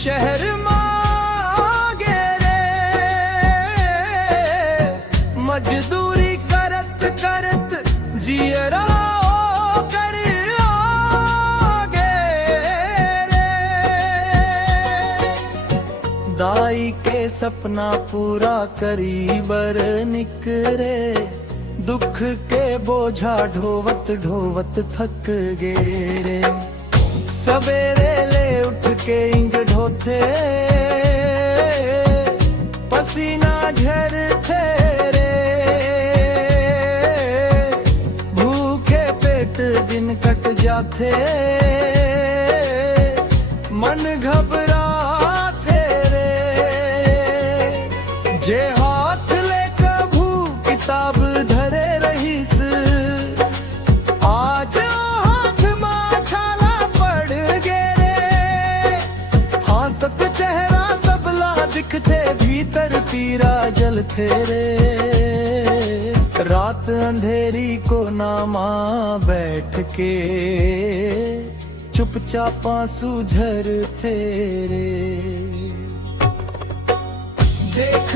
शहर मांगे रे मजदूरी करत करत जियरा कर आगे रे। दाई के सपना पूरा करी बर निकरे, दुख के बोझा ढोवत ढोवत थक गे रे। सवेरे ले उठ के इंग ढोते पसीना झरते रे, भूखे पेट दिन कट जाते मन घबराते रे। जे हाथ ले कभू किताब धरे रहीस, आज हाथ मां छाला पड़ गे रे। हासत चेहरा सबला दिखते, भीतर पीरा जलते रे। रात अंधेरी को नामा बैठ के चुपचाप आंसू झरते रे। देख